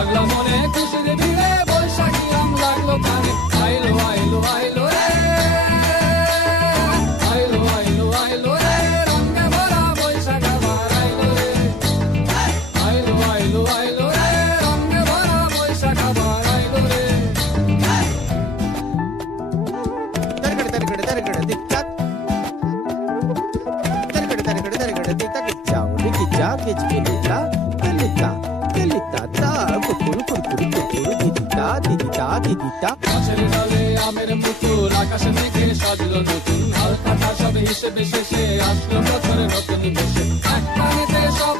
লাগলো মনে খুশির ভিড়ে বৈশাখী আম লাগলো কানে আইলো আইলো আইলো রে আইলো আইলো আইলো রে রঙে ভরা বৈশাখ আবার আইলো রে আইলো আইলো আইলো রে রঙে ভরা বৈশাখ আবার আইলো রে Targada targada targada tic tac. Targada targada targada tic tac. Ciao, dicchi ciao, che ci kelita, kelita ta, kurkuru kurkuru kurkuru didita didita didita. গাছের ডালে আমের মুকুল আকাশে মেঘে সাজলো নতুন হালকা সব হিসেবে শেষে আসলো বছরের নতুন বেশে এক পানিতে সব